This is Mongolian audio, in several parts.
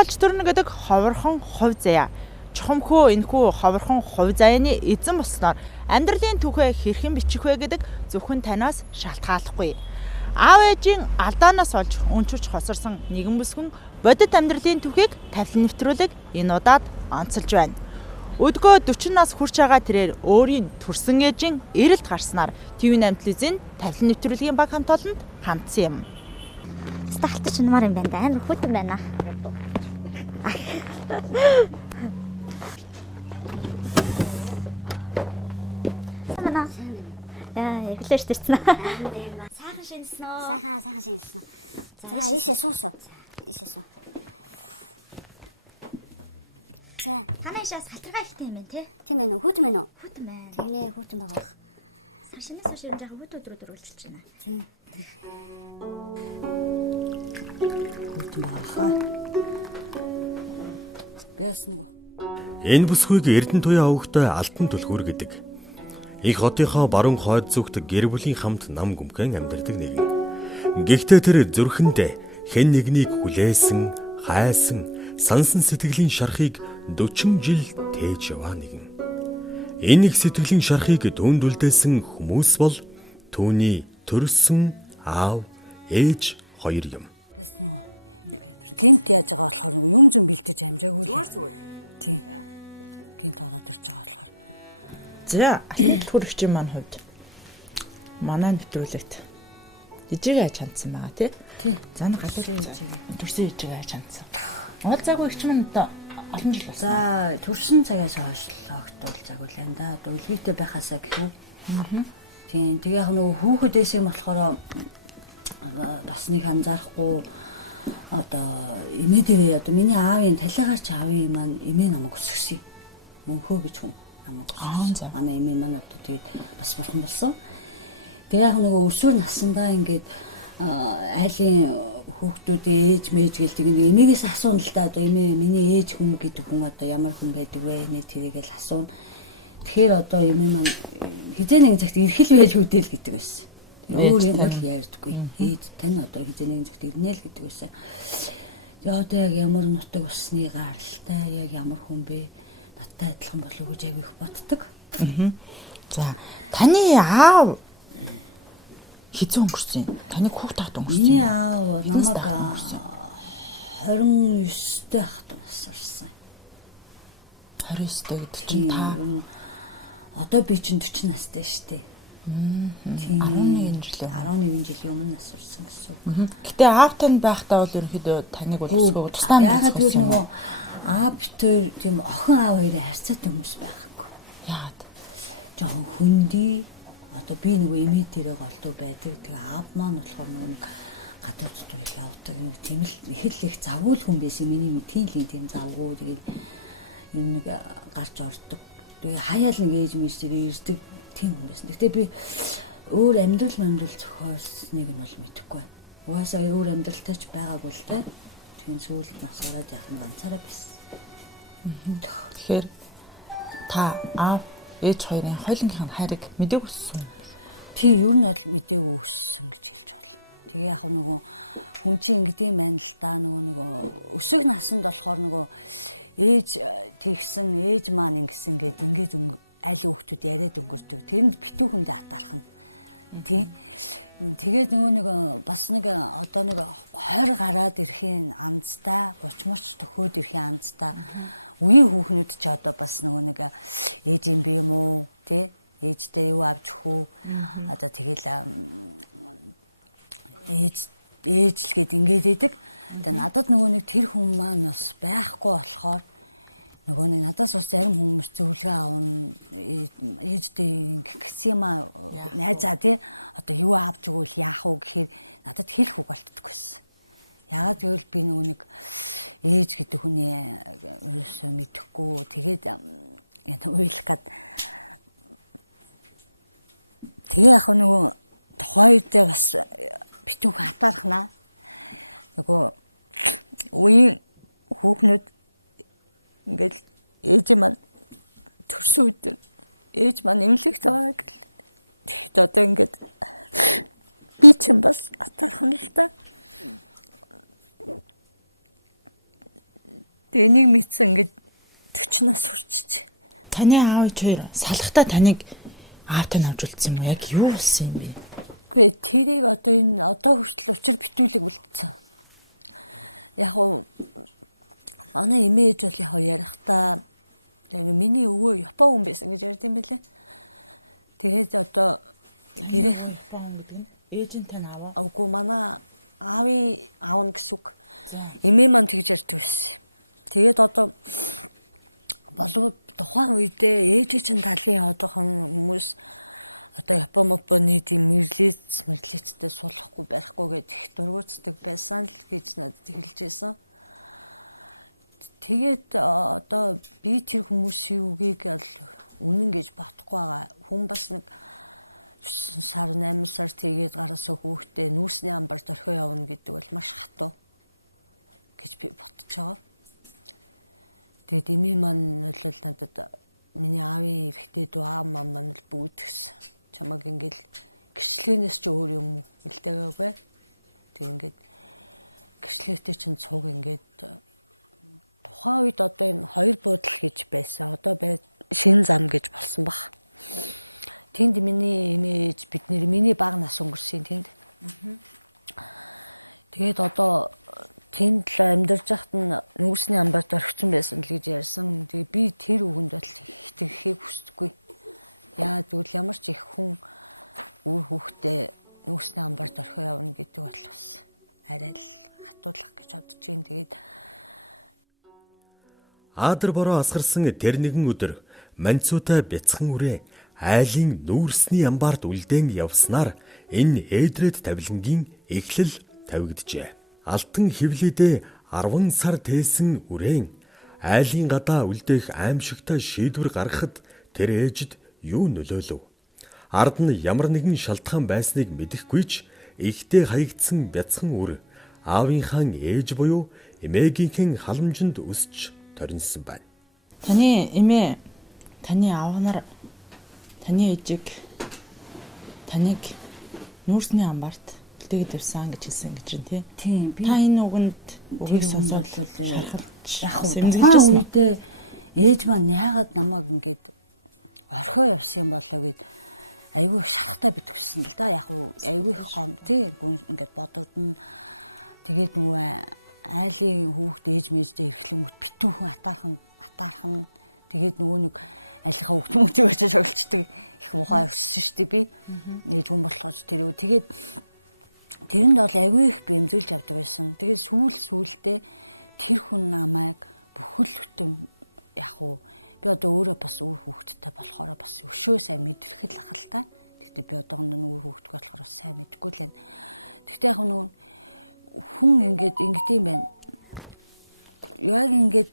болж төрнө гэдэг ховорхон хувь заяа. Чухамхөө энэхүү ховорхон хувь заяаны эзэн болсноор амьдралын түүхээ хэрхэн бичих вэ гэдэг зөвхөн танаас шалтгааллахгүй. Аав ээжийн алдаанаас олж өнчөж хосорсон нэгэн бүсгүн бодит амьдралын түүхийг тавилан нэвтрүүлэг энэ удаад онцолж байна. Өдгөө 40 нас хүрч байгаа тэрээр өөрийн төрсөн ээжийн эрэлт гарснаар TV8 телевизийн тавилан нэвтрүүлгийн баг хамт олонд хандсан юм. Сталтч нэмар юм байна да. Амар хүйтэн байна. Манай яа, эхлэж төрсөн. Сайхан шинсэн үү? Сайхан шинсэн. За, ийшээ суусуу. За, Танай шаас халтаргаа ихтэй юм байна те? тийм ээ нөө хүйтэн байна уу? Хүйтэн байна. Тэгнээ хүйтэн байгаа. Шинээс хойш юм жаахан хүт өдрөөр үлчиж байна. Тийм. Хүйтэн байгаа хаа. Бяс нөгөө. Энэ бүсгүйг Эрдэнэ туяа өвгтэй алтан түлхүүр гэдэг. Их хотынхоо баруун хойд зүгт гэр бүлийн хамт нам гүмхэн амьдардаг нэгэн. Гэхдээ тэр зүрхэндээ хэн нэгнийг хүлээсэн, хайсан, сансан сэтгэлийн шарахыг 40 жил тээж яваа нэгэн. Энэ их сэтгэлийн шарахыг түүнд үлдээсэн хүмүүс бол түүний төрсөн аав, ээж хоёр юм. Бяс нөгөө. Гинт яаж байгаа болохоор нөгөө юм зүйн бэлтэж амжаагүй л. Зүгээр. Тийм. Гинт ороод ирж байгаа болохоор. За, алтан түлхүүрчийн маань хувьд манай нэвтрүүлэгт ижигээ хайж хандсан байгаа тий. Тий. Зан Төрсөн төрсөн ижигээ хайж хандсан. Уулзаагүй ихч маань одоо олон жил болсон. За, төрсөн цагаас хойш л огтуул загуулсан да. Одоо үлгийтэй байхасаа гэхүү. Тийм. Тэгээ яг нөгөө хүүхэдээс юм болохоор бас нэг анзаарахгүй одоо эмээ дээрээ одоо миний аавын талигаарч аавын маань эмээ намайг өсгсөн. Мөнхөө гэж хүн намайг өсгсөн. Манай эмээ маань одоо тэгээд бас бурхан болсон. Тэгээ яг нөгөө өсвөр насандаа ингээд айлын хүүхдүүдээ ээж мэж гэлдэг нэг эмээгээс асууна л да одоо эмээ миний ээж хүн гэдэг хүн одоо ямар хүн байдаг вэ нэ тэрийгэл асууна. Тэгэхээр одоо эмээ маань хизээ нэг цагт ирхэл байж үдэл гэдэг байсан. Өөр юм л ярьдаггүй. Ээж тань одоо хизээ нэг цагт ирнэ л гэдэг байсан. Тэгээ одоо яг ямар нутаг усны гаралтай яг ямар хүн бэ? Надтай адилхан болов уу гэж аяг их боддог. За, таны аав хизээ өнгөрсөн юм? Таны хүүхд тахт өнгөрсөн? Миний аав намайг 29-тэй хахад нас орсон. 29-тэй гэдэг чинь та одоо би чинь 40 настай шүү дээ. Тийм 11 жил. 11 жилийн өмнө нас орсон гэсэн үг. Гэтэ аав тань байхдаа бол ерөнхийдөө таныг бол өсгөө тусдаа яагаад гэвэл нөгөө аав битэр тийм охин аав хоёрын харьцаатай хүмүүс байхгүй. яагаад? Жохон хөндөй одоо би нөгөө эмээ дээрээ голдуу байдаг. Тэгээ аав маань болохоор нөгөө гадуур дотор их явдаг. Нэг тийм л их завгүй хүн байсан. Миний мэдхийн л тийм завгүй. Тэгээд нэг гарч ордог. Тэгээ хаяал нэг ээж мэж дээр ирдэг тийм хүн байсан. Гэтэ би өөр амьдрал зохиосныг нь бол мэдэхгүй байна. Угаасаа өөр амьдралтай ч байгаагүй л те. Тийм сүүлд нас ороод яах нь ганцаараа байсан. Тэгэхээр та аав ээж хоёрын хоёулынхын хайрыг мэдээг өссөн. Тийм ер нь бол мэдээгүй өссөн гэж хэлж байна. Тэгээ яг нөгөө хүн чинь ингэдэм байна л да нөгөө өсөг насанд болохоор нөгөө ээж тэгсэн ээж маань ингэсэн ингээд аль хүүхдүүд яриад өнгөрдөг. Тэрэнд битүү хүндээ атаарх нь. Тийм. Тэгээд нөгөө нэг бас нэг одоо нэг 20 гараад ирэхийн анзтай 30 мөч төхөөд ирэхийн анзтай үеийн хүүхнүүд ч одоо бас нөгөө нэг ээж юм би юм уу тий ээжтэй юу авч хүү одоо тэгэл ээж л гээд ингээд идэг. Тэгээ надад нөгөө нэг тэр хүн маань бас байхгүй болохоор нөгөө нэг надаас бас зарим хүмүүс зөвлөгөө авна ээжтэй гэсэн юм аа найзаа тий одоо юу авч өгвөл яах вэ гэхээр надад хэлэх үг болтдог байсан. Яагаад гэвэл би нөгөө нэг ээж гэдэг хүний ерөөсөө мэдэхгүй тэгээд уйлах гад тэгээ яг нөгөө тухайдаа бас битүүх хатаархнаа нөгөө үеийн хүүхнүүд ингээд ээж маань төрсөн үед ээж маань эмнэлэгт байгаа гэл. Тэгэхэд одоо ингээд би ч бас атархан л та. Тэгээ энийг мэдсэн ингээд 40 нас хүрчиж. Таны аав ээж хоёр салхтаа таныг аавтай навж үлдсэн юм уу? Яг юу болсон юм бэ? Гэхдээ тэрийг одоо энэ одоо хүртэл учир битүүлэг үлдсэн. Яг уу манай эмээ ээж бол яг ярихдаа миний өвөө Япон хүн байсан гэж ярьд юм байлээ. Тэгээд одоо гэрээ ээж нь тань аав. Агуу манай аавын аав нь гэсэн үг. Эмээ маань тэгж ярьдаг байсан. Тэгээд одоо болов тухайн үедээ ээж чинь талын одоохон хүмүүс одоо Японы тийм мэрлицтэй суулгахгүй барихгүй гэдэг их дургуутдаг байсан л гэж надад хэлж байсан. Тэгээд одоо би тэр хүмүүсийн үгийг л үнэн гэж бодохгүй байгаа. Хүн бас нэг 9 сар 8 сар тэгээд гараасаа хүүхдээ нүүрсний амбарт орхио явна гэдэг бол маш хатуу гэж би бодож байгаа. Тэгээд эмээ маань бол надад миний аавын эрэгтэй дүү аав маань л бүүдгсэн. Чамаг ингээл гэрчлэгнээс ч өөр юм илтээгаагүй. Тэг ингээд гэрчлэгтэй чинь цуг ингээд тухайн үед одоо энэ хоёр буудал гэж байсан. Одоо шин зам гэж болсон баг. Тэнд миний эмээ ээж миний бага нас өнгөрсөн тэнд. Тэгээд одоо тэнд л амьдарч байхад нь нүүрсний амбарт орхисон байсан л гэж ярьсан. Тэгээ би тэр үгэнд бол итгэхийг хүсдэггүй. Яа тэгвэл ямар ч их хүн үр хүүхдээ нүүрсний амбарт орхио явна гэдэг бол бас арай л хатуулах гэж бодож юм. Тэгээд Аадар бороо асгарсан тэр нэгэн өдөр манцуутай бяцхан үрээ айлын нүүрсний амбарт үлдээн явснаар энэ ээдрээд тавилангийн эхлэл тавигджээ. Алтан хевлэдээ 10 сар тээсэн үрээн айлын гадаа үлдээх аимшигтай шийдвэр гаргахад тэр ээжид юу нөлөөлөв? Ард нь ямар нэгэн шалтгаан байсныг мэдэхгүй ч ихтэй хаягдсан бяцхан үр аавынхаа ээж буюу эмээгийнхэн халамжинд өсч торинсон байна. Таны эмээ, таны аав нар таны ээжийг таныг нүүрсний амбарт үлдээгээд явсан гэж хэлсэн гэж байна тий. тийм би Та энэ үгэнд тэр сонсоод яг тухайн үедээ ээж маань яагаад намайг ингээд орхио явсан болоо гэд айгүй их шахахтай битгсэн л да. Яг айгүй их гом тий ингээд бодогдно. Тэгээд нөгөө айлын хүүхд ээж мэждээ эрхлэнгүүт битүүхэн атаархан тэгээд нөгөө нэг айлынхаа хүүхдмүүдийг очиж ойлцдаг их мухай өссөн шүү дээ би. Ээж хүн болохоос тэр тэгээд тэрэнд бол айгүй их бэмзүүлж авдаг байсан. Тэгээд сүүлдээ тэр хүн намайг бүхэл бүтэн яг би одоо өөрөө бас өөр хүүхэдтэй болохоор бас өшөө сайн мэдрэхэл ах л та. Тэгтээ би одоо нүүр хүүхдтэй болохоор сайн мэдгүй л байна. Тэгтээ яг нөгөө хүн ингээд юм байна. Яг ингээд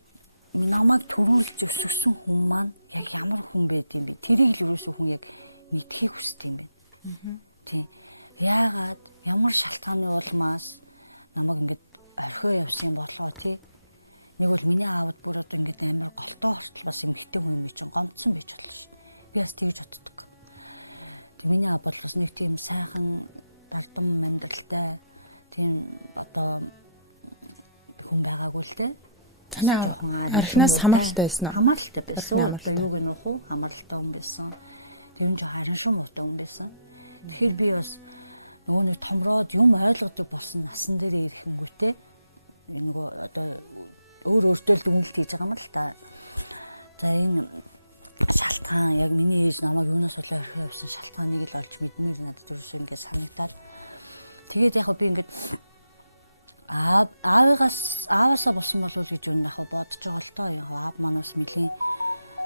намайг төрүүлж өсгсөн хүн маань яг ямар хүн байд юм бэ? Тэрийг л ерөөсөө хүн яг мэдхийг хүсдэг юм байна. Тийм. Яагаад ямар шалтгааны улмаас намайг ингээд орхио явсан болоо тий. Нэг бол миний аавд бүр одоо ингээд амар голтоо хортол бас эмхтэй хүн юм чинь гомдсон байж болно шүү дээ. Би бас тэгж боддог. Тэг миний аав бол бас нэг тийм сайхан дардам амьдралтай тийм одоо хүн байгаагүй л дээ. Танай жоохон архинаас хамааралтай байсан уу? Хамааралтай байсан. Одоо юуг нөх үү? Хамааралтай хүн байсан. Тэр нь жоохон харин шум муутай хүн байсан. Тэгэхээр би бас нөгөө нэг томроод юм ойлгодог болсон насан дээр ирэхэнгүүтээ нөгөө одоо өөртөө л дүнэлт хийж байгаа юм л та. За энэ шалтгаан яг миний ээж намайг юунаас болоо орхио явсан шалтгааныг л олж мэдмээр надад ерөөсөө ингээд санагдаад тэгээд яг би ингээд ааваасаа болсон болов уу гэж юу нах бодож байгаа л тоо. Аав манаас нэлийн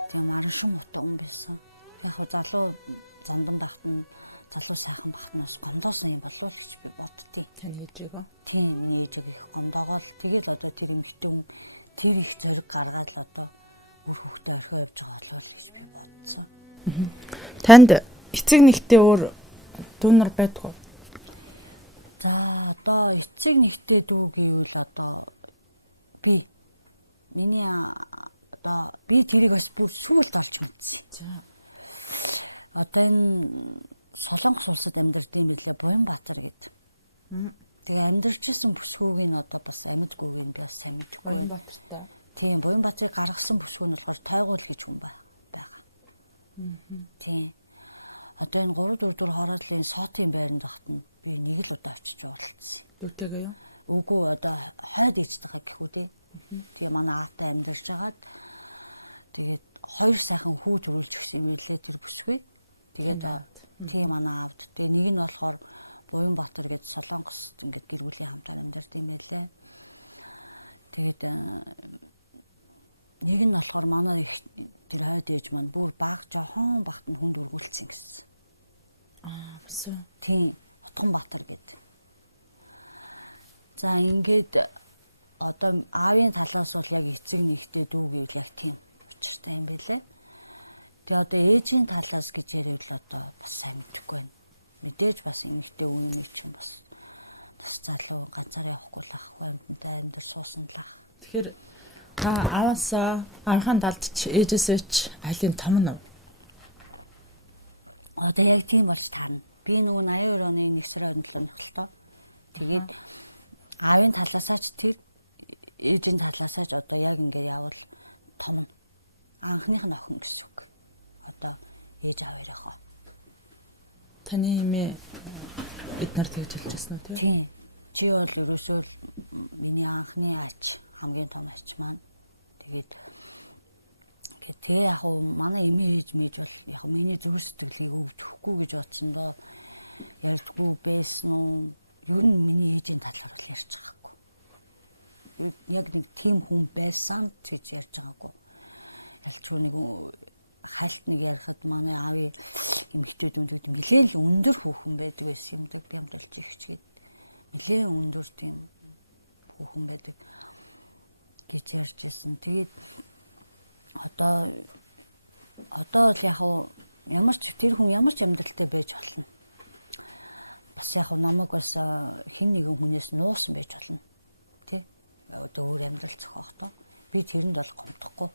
тийм аран шум утга хүн байсан. Яг залуу зандан багт нь залуу сайхан багт нь бас гомдоосон юм болов уу гэж би боддتي. Таны ээжээгөө. Тийм миний ээжийг их гомдоогоол тэгэл одоо тэр эмэгтэй хүн тэр их зориг гаргаад л одоо үр хүүхдээ орхио явж байгаа болов уу гэж би бодсон. Танд эцэг нэгтэй өөр дүү нар байдгүй. За одоо эцэг нэгтэй дүү гэвэл одоо би миний одоо би тэрийг бас бүр сүүлд олж мэдсэн. Одоо энэ Солонгос улсад амьдардаг юм билээ Буянбаатар гэдэг. Тэгээ амьдарч исэн бүсгүйг нь одоо бас амьдгүйг нь би бас сайн мэдэхгүй байна. Тийм Буянбаатарыг гаргасан бүсгүй нь болохоор тойгуул гэж хүн байгаа. Тийм. Одоо энэ 3 4 4 хороодлын соотын байранд багт нь би нэг л удаа очиж уулзсан. Юутэйгээ юу? Үгүй одоо хойд ээжтэйгээ гэхүү дээ. Тэгээ манай аатай амьдарч хагаад тэгээд 2 сайхан хүү төрүүлж өгсөн юм билээ тэр бүсгүй. Тэгээд тийм манай аавд. Тэгээ нэг нь болохоор Буянбаатар гэж Солонгост ингээд гэр бүлийн хамтаар амьдардаг юм байлээ. Тэгээд нэг нь болохоор манай их тэр хойд ээж маань бүр баг жоохон багт нь хүнд өргүүлсэн гэсэн. Өсөө. Тийм Утганбаатар гэдэг. За ингээд одоо аавын талаас бол яг эцэг нэгтэй дүү гэвэл яг тийм учиртай юм байлээ. Тэгээ одоо ээжийн талаас гэж ярил одоо бас сайн мэдэхгүй байна. Мэдээж бас эмэгтэй үеийн чинь бас бас залуу ганцаараа явахгүй л ахгүй амьтантай амьдар суусан л ах. Тэгэхээр та аваасаа анхаан талд ч ээжээсээ ч айлын том нь. Одоо яг тийм болж таарна. Би нөгөө 82 оны 1 сарын 27-нд л тоо. Тэгээд аавын талаасаа ч тэр ээжийн талаасаа ч одоо яг ингээд явал том нь анхных нь охин гэсэн үг. Одоо ээж аваарийнхоо. Таны эмээ эднэр тэгж хэлжсэн үү тий? Тийм. Чи бол ерөөсөө л миний анхны ач хамгийн том ач маань. Тэгээд тэгээ яг уу манай эмээ ээж мэж бол яг миний зүрх сэтгэлийг өвдөхгүй гэж бодсон доо ярьдггүй байсан уу? Ер нь миний ээжийн талаар бол ярьж байгаагүй. Яг нэг тийм хүн байсан гэж ярьж байгаагүй. Ялчгүй нэг хальт нэг ярихад манай аавын эмэгтэйд өндөд нэлээд л өндөр хүүхэн байдаг байсан юмдаг би амталж ихч гээд нэлээд өндөр тийм хүүхэн байдаг гэж ярьж байсан. Тэгээд одоо л яг ямар ч тэр хүн ямар ч амьдралтай байж болно. Бас яг намайг бас хэн нэгэн хүнээс нуусан байж болно. Тэ? Одоо өөр амьдрал зохиохдоо би тэрэнд бол гомдохгүй.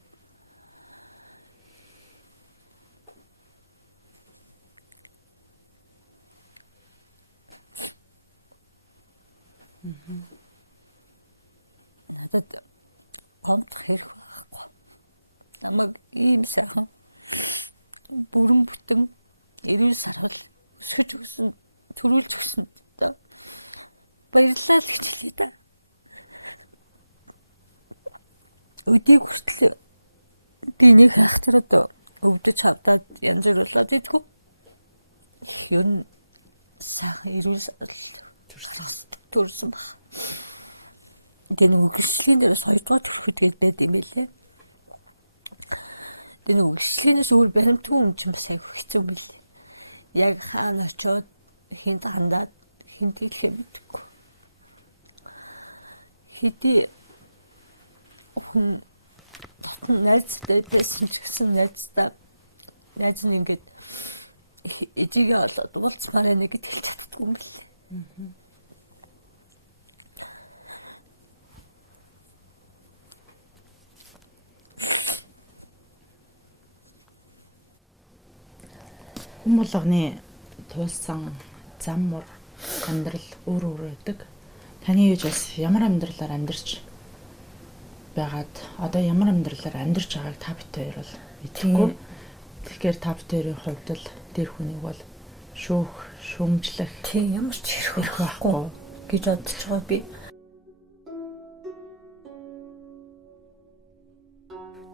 Надад гомдох хэрэг байхгүй. Намайг ийм сайхан бүрэн бүтэн 90 сар бол өсгөж өгсөн, төрүүлж өгсөн доо. Баярлалаа л гэж хэлье да. Өдийг хүртэл би нэг хайхтраад өвдөж хавдаад янз бүр болоод идэггүй. Ер нь сайхан 90 сар гаргас төрсөн баг. Тэгээ нэг гэрчлийн дээрээс 2 дугаар төрөхөд гээд байд юм байлээ. Тэгээ нэг гэрчлийнээс өөр баримтгүй юм чинь бас айгүй хэцүү юм байлээ. Яг хаана очиод хинт хандаад хинт хэлэхээ мэдэхгүй. Хэдий хүн дотн найзтай байсан ч гэсэн найз нь ингээд ээжигээ олоод уулзмаар байна гэд хэлж чаддгүй юм байлээ. Хүн болгоны туулсан зам мөр амьдрал өөр өөр байдаг. Таны ээж бас ямар амьдралаар амьдарч байгаад одоо ямар амьдралаар амьдарч байгааг та бүхэн хоёр бол мэдгүй. Тэгэхээр та бүхэн хоёрын хувьд л тэр хүнийг бол шүүмжлэх Тийм ямар ч хэрэг байхгүй гэж бодож байгаа би.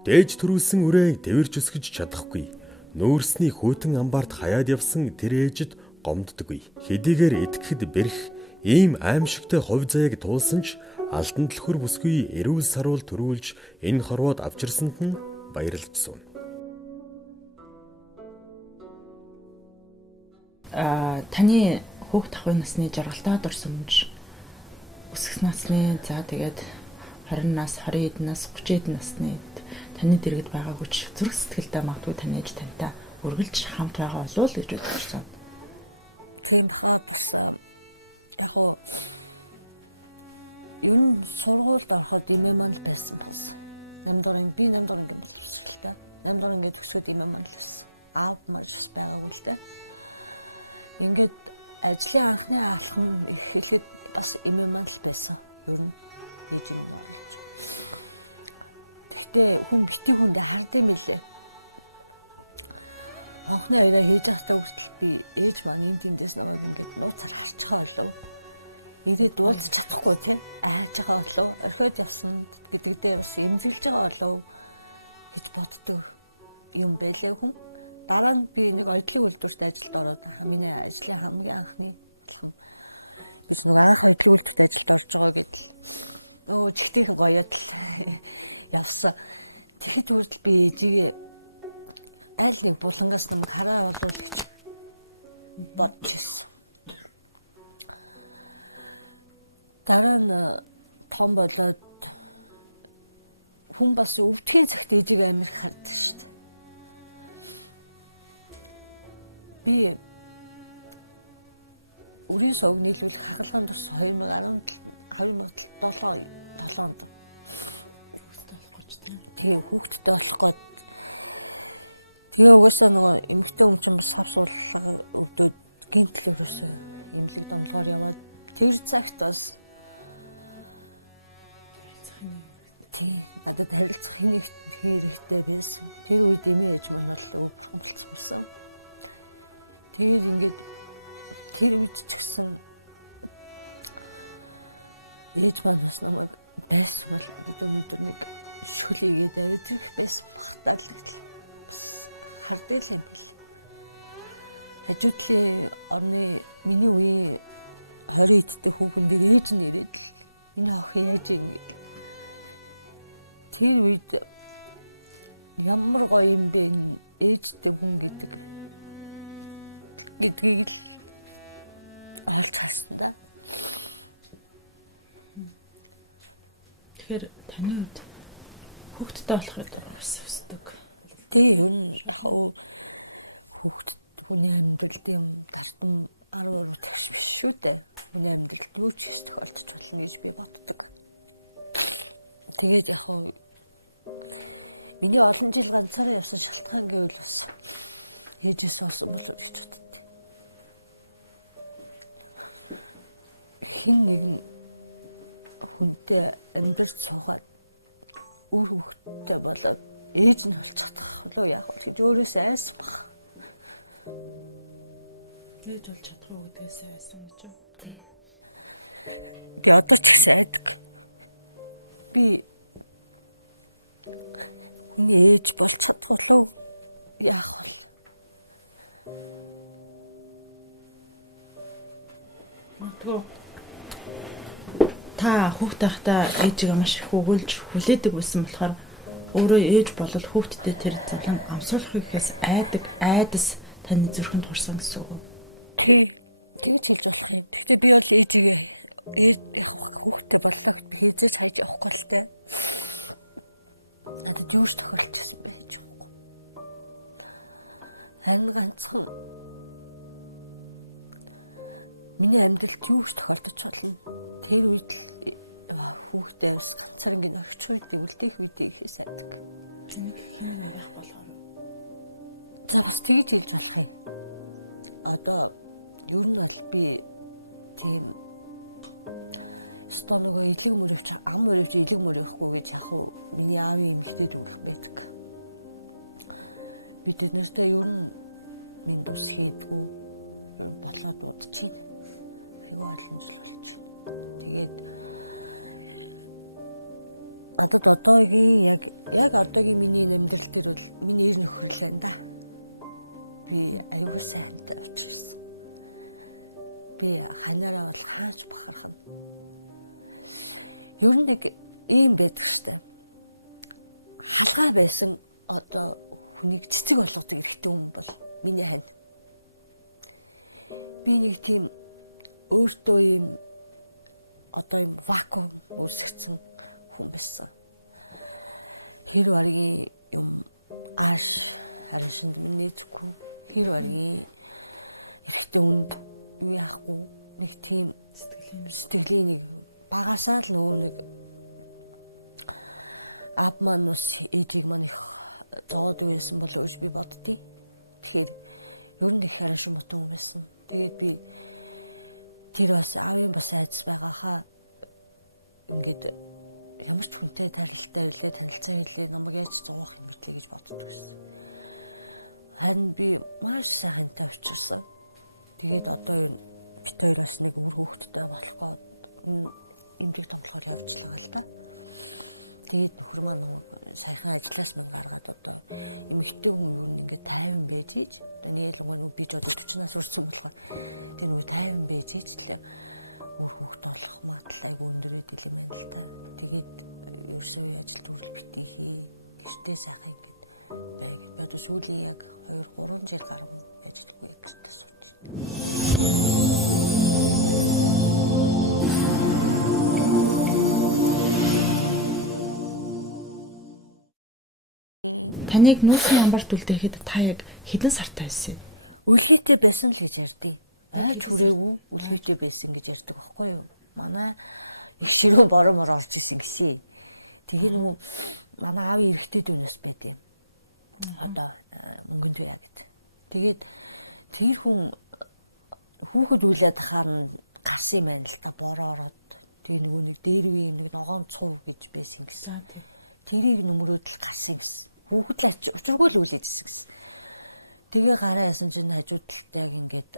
Дээж төрүүлсэн үрээ дэвэрж өсгөж чадахгүй. Нүүрсний хүйтэн амбарт хаяад явсан тэр ээжид гомддоггүй. Хэдийгээр итгэхэд бэрх ийм аимшигтай хувь заяаг туулсан ч алдан түлхэр бүсгүй эрүүл саруул төрүүлж энэ хорвоод авчирсанд нь баярлж сууна. Таны хүүхд ахуйн насны жаргалтад орсон мөч өсөх насны за тэгээд 20 нас, 20 нас, 30 насны таны дэргэд байгаа хүч зүрх сэтгэлдээ магадгүй таны ээж тантай үргэлж хамт байгаа болов уу гэж бодчихсон. Тийм баха бас яг уу юу сургуульд ороход имээ маань л байсан бас. 8 дугаар анги боловсралтай. 8 дугаар анги төгсөөд имээ маань л байсан. Аав марж бас байгаагүй л дээ. Ингээд ажлын анхны алхам их хэлэхэд бас имээ маань л байсан. Ер нь ээж минь орлож. Гэхдээ хүн бити хүндээ хардсан мэлээ. Онхны хоёроо хийж байхдаа хүртэл би ээж маань энэ тэндээс намайг ингээд нууцаар харж байгаа болов. Ирээд уулзах чадахгүй тий. Айж байгаа болов. Орхиод явсан гэдэгдээ бас эмзэглэж байгаа болов гэж боддог юм байлээ хүн. Дараа нь би нэг оюутлын үйлдвэрт ажилд ороод миний ажлын хамгийн анхны алхам би нэг анх оюутлын үйлдвэрт ажилд орж байгаа гэдэл нөө чихтийнхэн гоёд л явсан. Тэгэхэд хүртэл би ээжигээ аль нэг булангаас намайг хараа болвол гэж бодож ирсэн. Дараа нь том болоод хүн бас өвдгийн цагт ээжигээ амир хардаг шүү дээ. Би үрийн сувг нийлүүлэх хагалгаанд орсон 2017 онд. Тэгээ хүүхдтэй болох гээд тэгээ угаасаа нөгөө эмэгтэй өмчин бас хавсууллага өвдөд гинтл өрөөсөө эмнэлэг домлогоор яваад тэр цагт бас тий надад харилцах хэрэгтэй байсан. Тэр үед эмээ ээж маань бол өвөрхөн болцсон байсан. Тэгээд ингээд тэр үед ч гэсэн ээж маань бас намайг байсан бол өнөөдөр нэг шүлийгээд аваад ирэх байсан багтаалагдал бас харддаг юм бэл. Хажуудлын орны миний үеийн 20 идтэй хүүхэн дээр ээж нь ирээд л энэ охин яаж ингэ тэр үед ямар гоё юм бэ ээжтэй хүн гэдгийг л олж харсан да. Тэгэхээр таны үед хүүхдтэй болохыг хүсдэг. Тий энэ яг хүүхд хүний амьдралд юм дартам 10 тагш биш шүү дээ. Хүний амьдралд юу ч хийж тохиолдож болно гэж би боддог. Тэгээд яг миний олон жил ганцаараа явсан шалтгаан гэвэл бас ээжээс олсон болов гэж боддог. Хин нэгэн хүнтэй амьдрал суугаад үр хөвгттэй болоод ээж нь болж чадах болов яах вэ гэж өөрөөсөө айсан баг. Ээж болж чадах уу гэдгээс айсан гэж юу? Тий. Би одоо ч гэсэн айдаг. Би хүний ээж болж чадах болов яах вэ? Тэгвэл та хүүхд тахта ээжигээ маш их өгүүлж хүлээдэг байсан болохоор өөрөө ээж болол хүүхдтэй тэр залам амсуулахыг гэхээс айдас таны зүрхэнд хурсан гэсэн үг. Тий. Тэгж хэлж болох юм. Гэхдээ би бол ээжигээ яг хүүхдтэй боллоо гэд би хийжээж хайж явахгүй л те. Надад юу ч тохиолдчихсан байж байгаа. Харин ганцхан миний амьдралд юу ч тохиолдож болно. Тэр үед л хүүхдээ бас ганцаарнгийн орчих үед үлдээх үедээ ихээс айдаг. Тэнийг хэн байх болохоор. За бас тэгж хэлж болох юм. Одоо ер нь бол би тийм стоногоо илэг мөрөвч ам мөрөвч илэг мөрөхгүй гэж яг уу миний аавын эмэгтэй дүүх байдаг. Би тэднэртэй ер нь минь тус хийдгүү болоод удаж байна. Айгүй олон жил болж байна. Тэгээд надад одоогийн яг одоогийн миний амьдрал дээр бол миний эр нөхрөл байна да. Би айгүй сайнтай очирсан. Би ханаараа бол хаач бахархна. Ер нь нэг ийм байдаг штэ. Халгаа байсан одоо хүнийг цэцэг болгодог эрэгтэй хүн бол миний хань. Би нэг тийм өөртөө ийм одоо ийм вакуум үүсгэсэн хүн байсан. Хэр баргийн юм ааш харшинд миний зүггүй хэр баргийн эрэгтэй хүнд юу яахгүй нэг тийм сэтгэлийн нэг багасаа л нөгөө нэг ап маань ус ээжийг маань их зовоод байсан болов уу би боддتي. Тэгэхээр ер нь их харшин мотон хүн байсан. Тэгээд би тэр бас аавын бас айдас байгааха ингээд ямар ч хүнтэй тарилтаа хэлээ, танилцаа хэлээ, намайг яаж зовоох юм битлээ гэж боддог байсан. Харин би маш сайхантай учирсан. Тэгээд одоо бит хоёроос нэг үр хөвгттэй болох гээд эмзэг томлохоор явжлаа л да. Тэгээд нөхөр маань саяхан ажлаас мань гаргаад одоо эмэгтэй хүн юу нэг ингээд тайван байж ийж одоо нийлэнгөө нүг би ч одоо 40-аас хүрсэн болохоор тэр нүг тайван байж ийж л үр хөвгт болох магадлал айгүй өндөрөд илэм байна л та. Тэгээд ерөөсөө ажил төрөл битгий хий гэртээ сайхан ингээд бай гэж. Би одоо сүүлийн яг 2-3 жил гарсан ажилгүй яг гэртээ сууж байна. Таныг нүүрсний амбарт үлдээхэд та яг хэдэн сартай байсан юм? Үлгээтэй байсан л гэж ярьдیں۔ Айж хүрээгүй үлгээтэй байсан гэж ярьдаг байхгүй юу? Манай их ширүүн боромор орж исэн гисэн. Тэгээ нөгөө манай аавын эрэгтэй дүүнээс байд юм. Одоо мөнгөнд бая гэд. Тэгээд тэр хүн хүүхэд үлээд хахаар гарсан юм байна л та бороо ороод. Тэгээ нөгөө нэг дээр үе юм нэг ногоон цув гэж байсан гэсэн. Тэрийг нөмрөөд л гарсан гэсэн. Хүүхэд л учиргүй л үлээд исэн гэсэн. Тэгээ гараа ясан чинь хажууд талтай яг ингээд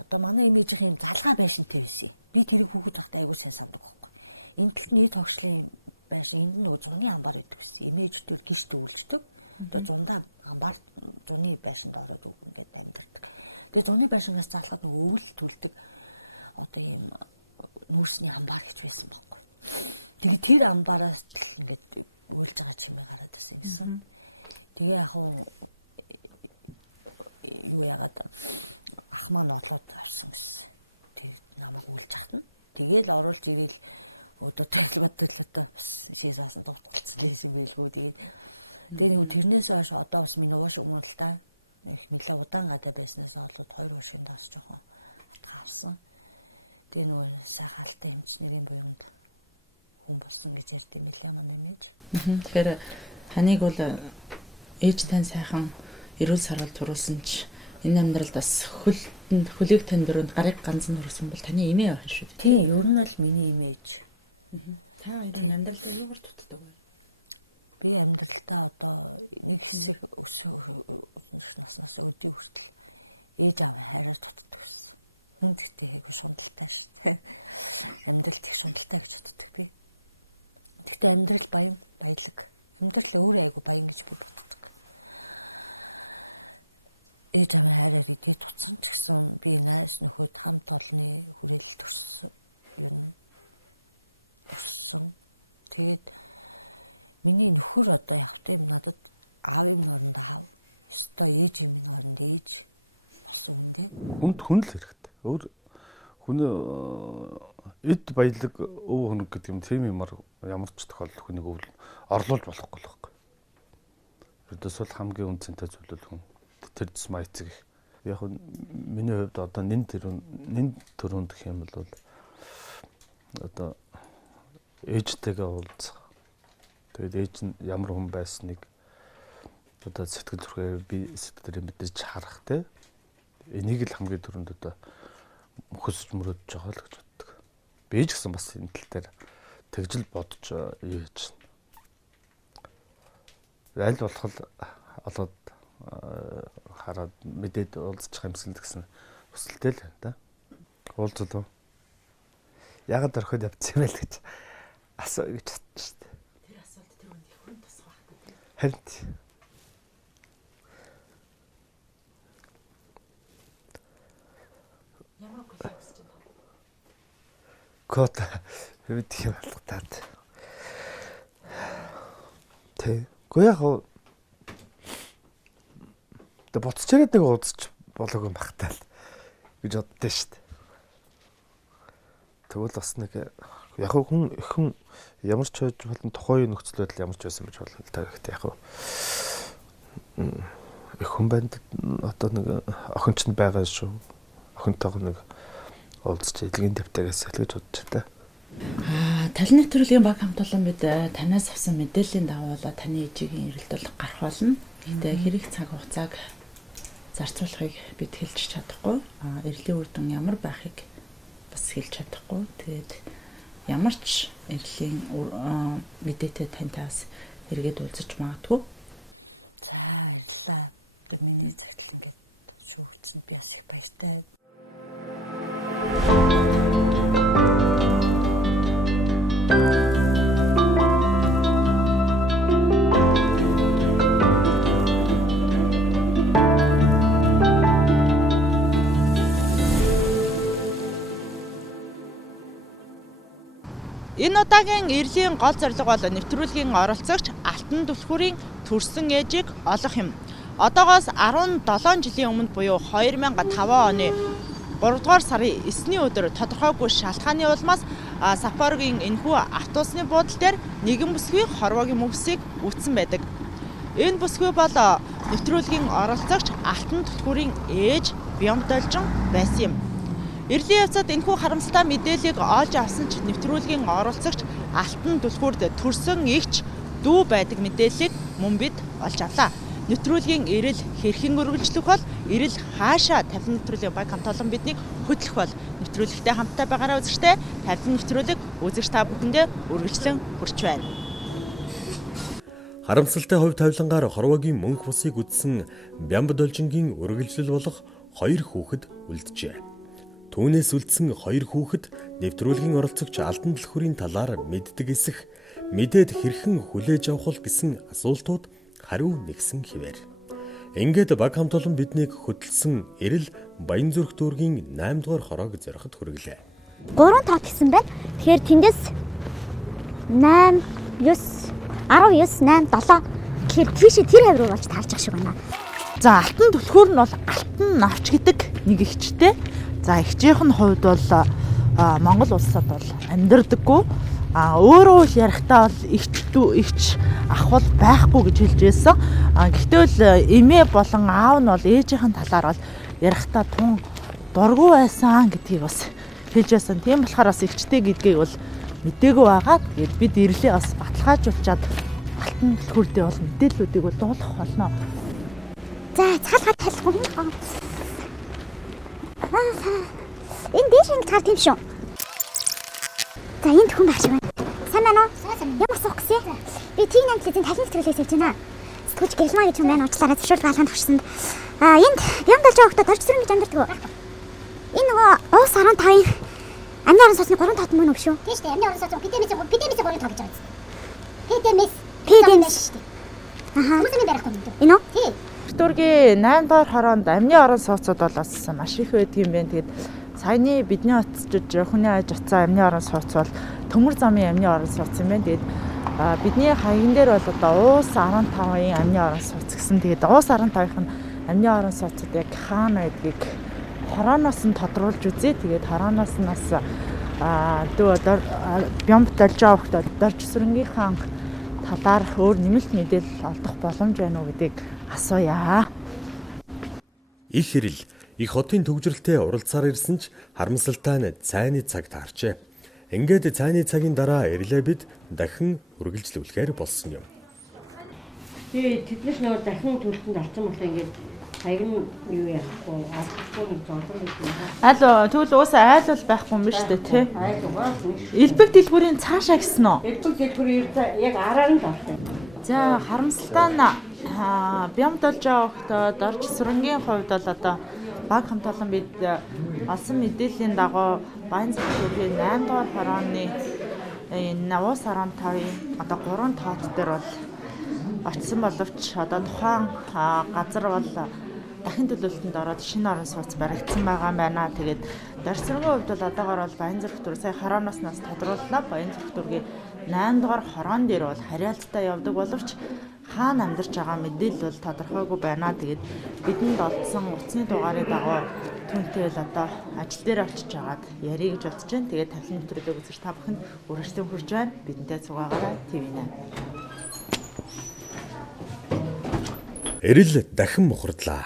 одоо манай имижийн юм залгаа байшинтай байсан. Би тэрийг хүүхэд байхдаа айгуу сайн сандаг байхгүй. Энэ талд нийт тогшлын байшин энд нөгөө зуны амбар байдаг гэсэн. Имижтэр гişт өвлждөг. Одоо зундаа амбар зуны байшинд ороод ингээд амьдардаг. Тэгээ зуны байшингаас залхаад нөгөө өвөл түлдэг одоо ийм нүүрсний амбар гэж байсан байхгүй. Тэгээ тэр амбараас л ингээд үйлж байгаа чимээ гараад ирсэн гэсэн. Тэгээ яг юу яагаад ах маань одлоод авсан гэсэн. Тэр намайг үйлж хатна. Тэгээл оруулж ирээл өдөө төлбөдлөтөө бас шийсаасан дутгалцсан лээсэн байлгүй. Тэгээд нэг тэрнээс хойш одоо бас миний ууш өмнөлтаа их нэлээ удаан гадаа байснаас олоод 2 уушийн даас жоохон атга авсан. Тэгээ нөгөө сайхан алтай эмчнэрийн буянд хүн болсон гэж ярьд юм билээ манай мэж. Тэгэхээр таныг бол ээж тань сайхан эрүүл сарвал туруулсан ч энэ амьдралд бас хөлийг тань дөрөнд гарыг ганцхан төрсөн бол таны эмээ байна шүү дээ. Тийм, ер нь л миний эмээж. Та хоёрын амьдралд юугаар дутдаг вэ? Би амьдралдаа одоо нэг хэсэг наснаас өдий хүртэл ээж аав хайраар дутдаг байсан. Хүн гэхдээ айгүй шундалтай шүү дээ. Амьдралд их шундалтай гэж боддог би. Гэхдээ амьдрал баялаг. Амьдрал өөрөө айгүй баян гэж би боддог. Ээж аав хайраар идэ туцсан ч гэсэн би найс нөхөд хамт олны хүрээлэлд өссөн. Юу н өссөн. Тэгээд миний нөхөр одоо явахтай юм надад аавын норонд аав. Ёстой ээжийн норонд ээж болсон хүн дээ. Хүн л хэрэгтэй. Өөр хүн эд баялаг өв хөнөг гэдэг юм тийм юмар ямар ч тохиолдол хүнийг орлуулж болохгүй л байхгүй. Ердөөс бол хамгийн үнцэнтэй зүйл бол хүн тэр дэс маяцэг их. Яг нь миний хувьд одоо нэн төрөнд гэх юм бол одоо ээжтэйгээ уулзах. Тэгээд ээж нь ямар хүн байсныг одоо сэтгэл зүрхээр би сэтгэлээр мэдээж харах те. Энийг л хамгийн түрүүнд одоо хөсөж мөрөдж байгаа л гэж боддог. Би ч гэсэн бас энэ тал дээр тэгжил бодож юу хийж байна. Аль болох олоод хараад мэдээд уулзчих юмсэл гэсэн хүсэлтэй л байна да. Уулзлаа. Ягаад орхиод явцсан байл гэж асуу гэж бодчих шүү дээ. Тэр асуулт тэр үнд их хүн тусах байхгүй. Харин Ямар гол хүсэж байна? код хэвдэх юм болготаад. Тэ. Гэхдээ яг боцч ирээд нэг уудч болоог юм багтаал гэж боддоо шүү дээ. Тэгвэл бас нэг яг хүн ямар ч байж болон тухайн нөхцөл байдал ямар ч байсан гэж болно. Гэхдээ яг хүн банд одоо нэг охин ч байгаа шүү. Охинтойгоо нэг уулзч эдлгийн дэвтэгээс салгиж бодож байна. Талны төрлийн баг хамт олон бид танаас авсан мэдээллийн дагуу таны ээжигийн эрэлт бол гарах болно. Гэхдээ хэрэг цаг хугацааг зарцуулахыг бид хэлж чадахгүй. Эрлийн үр дүн ямар байхыг бас хэлж чадахгүй. Тэгээд ямар ч эдлийн мэдээтэй таньтаас эргээд уулзаж магадгүй. За баярлалаа. Одоо миний цагтл ингээд шүүгцэнд би бас их баяртай. Энэ удаагийн эрлийн гол зорилго бол нэвтрүүлгийн оролцогч Алтан түлхүүрийн төрсөн ээжийг олох юм. Одоогоос 17 жилийн өмнө буюу 2005 оны 3 дугаар сарын 9-ний өдөр тодорхойгүй шалтгааны улмаас Саппорогийн энэхүү автобусны буудлын дээр нэгэн бүсгүй хорвоогийн мөсийг үтсэн байдаг. Энэ бүсгүй бол нэвтрүүлгийн оролцогч Алтан түлхүүрийн ээж Бямдолжин байсан юм. Эрлийн явцад энэхүү харамсалтай мэдээллийг олж авсан ч нэвтрүүлгийн оролцогч Алтан түлхүүрд төрсөн эгч дүү байдаг мэдээллийг мөн бид олж авлаа. Нэвтрүүлгийн эрэл хэрхэн үргэлжлэх бол эрэл хаашаа тавилан нэвтрүүлгийн баг хамт олон биднийг хөтлөх бол нэвтрүүлэгтэй хамтдаа байгаараа үзэгчтэй тавилан нэвтрүүлэг үзэгч та бүхэндээ үргэлжлэн хүрч байна. Харамсалтай хувь тавилангаар хорвоогийн мөнх бусыг үдсэн Бямбдолжингийн үргэлжлэл болох 2 хүүхэд үлджээ. Түүнээс үлдсэн 2 хүүхэд нэвтрүүлгийн оролцогч Алтан түлхүүрийн талаар мэддэг эсэх мэдээд хэрхэн хүлээж авах гэсэн асуултууд хариу нэгсэн хിവэр. Ингээд баг хамт олон биднийг хөдөлсөн эрэл Баянзүрх дүүргийн 8 дугаар хороог зориход хүргэлээ. 3 тоо гэсэн байна. Тэгэхээр тэндээс 8 9 19 8 7 тэгэхээр тийшээ тэр хавь руу болж таарч ах шиг байна. За Алтан түлхүүр нь бол Алтан навч гэдэг нэг эгчтэй. За эгчийнх нь хувьд бол Монгол улсад бол амьдардаггүй. Өөрөө л ярихдаа бол эгч ах бол байхгүй гэж хэлж байсан. Гэхдээ л эмээ болон аав нь бол ээжийнхэн талаар бол ярихдаа тун дургүй байсан гэдгийг бас хэлж байсан. Тийм болохоор бас эгчтэй гэдгийг бол мдээгүй байгаа. Тэгээд бид ирлээ бас баталгаажуулчаад Алтан түлхүүрдээ бол мэдээллүүдийг бол дуулах болно. За цаалгаа тайлбар юм. Энэ дэш ингэ таар тийм шүү. За энд хүн байх шиг байна. Сайн байна уу? Ямар асуух гэсэн? Би тийм амтлын талын нэвтрүүлгээс хэлж байна. Сэтгүүлч Гэлмаа гэж хүн байна. Уучлаарай зөвшөөрөл гаалганд өгсөн. Энд Бямдолж явахдаа дорж сүрэн гэж амьдардаг. Энэ нөгөө уус 15-ын амны орон сууцны 3 тат мөн үг шүү. Тийм шүү дээ. Амны орон сууц педемис 3 тоо гэж байгаа. Педемис шүү дээ. Хүмүүсийн барихгүй юм. Энэ үү? Тийм. Түргийн 8 дугаар хороонд амны орон сууцуд бол бас маш их байдаг юм байна. Тэгээд саяны бидний утасчиж хүний аж утсан амны орон сууц бол Төмөр замын амны орон сууц юм байна. Тэгээд бидний хаягийн дээр бол одоо уус 15-ын амны орон сууц гэсэн. Тэгээд уус 15-ын амны орон сууцуд яг хаана байдгийг хорооноос нь тодруулж үзье. Тэгээд хорооноос нь бас Бямбдолж явахдаа дорж сүрэнгийнхаа талаар өөр нэмэлт мэдээлэл олдох боломж байна уу гэдгийг асууя. Их эрэл их хотын төвжрэлтэй уралцаар ирсэн ч харамсалтай нь цайны цаг таарчээ. Ингээд цайны цагийн дараа эрлээ бид дахин үргэлжлүүлэхээр болсон юм. Тэгээ тэднээс нөгөө дахин төлтөнд орсон болохоор ингээд хаяг нь юу яахгүй авахгүй нэг зовлон гэж байна. Тэгвэл уусаа айл бол байхгүй юм биш үү те? Айл угаас нэг. Элбэг дэлгүүрийн цаашаа гэсэн үү? Элбэг дэлгүүрийн яг араар нь орсон. За харамсалтай нь Бямдолж явахдаа дорж сүрэнгийн хувьд бол одоо баг хамт олон бид олсон мэдээллийн дагуу Баянзүрх дүүргийн 8 дугаар хорооны энэ уус 15-ын одоо 3 тоот дээр бол очсон боловч одоо тухайн газар бол дахин төлөвлөлтөнд ороод шинэ орон сууц баригдсан байгаа юм байна. Тэгээд дорж сүрэнгийн хувьд бол одоогоор бол Баянзүрх дүүр сая хорооноос нас тодрууллаа. Баянзүрх дүүргийн 8 дугаар хороон дээр бол хариалттай явдаг боловч хаана амьдарч байгаа мэдээлэл бол тодорхойгүй байна. Тэгээд бидэнд олдсон утасны дугаарын дагуу түүнтэй л одоо ажил дээр очиж агаад ярих гэж бодож байна. Тэгээд тавилан нэвтрүүлэг үзэж та бүхэнд үргэлжлэн хүрч байна. Бидэнтэй цугаагаарай ТV8. Эрэл дахин мухардлаа.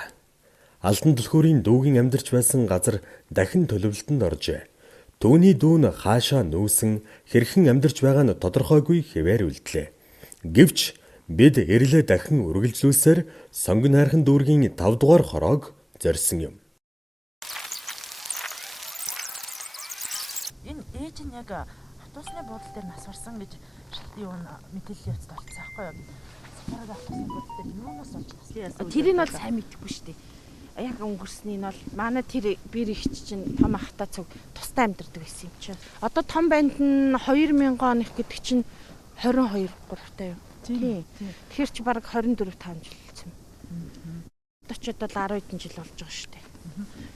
Алтан түлхүүрийн дүүгийн амьдарч байсан газар дахин төлөвлөлтөнд оржээ. Түүний дүү нь хаашаа нүүсэн хэрхэн амьдарч байгаа нь тодорхойгүй хэвээр үлдлээ. Гэвч бид эрлээ дахин үргэлжлүүлсээр сонгон хайрхан дүүргийн 5 дугаар хороог зорьсон юм. Энэ ээж нь яг автобусны буудлын дээр нас барсан гэж юу мэдээлэл явуулсан байхгүй юу? Сафараг автобусны буудлын дээр юунаас болж наслын ялсан. Тэрийг бол сайн мэдэхгүй шүү дээ. Яг өнгөрсний нь бол манай тэр бэр ихч чинь том ахта цуг тустай амьдардаг байсан юм чинь. Одоо том банд нь 2000 он их гэдэг чинь 22 3-тай юу? Тийм. Тэгэхээр чи бараг 24 5 жил болсон. Одоо ч одоо 10 хэдэн жил болж байгаа шүү дээ.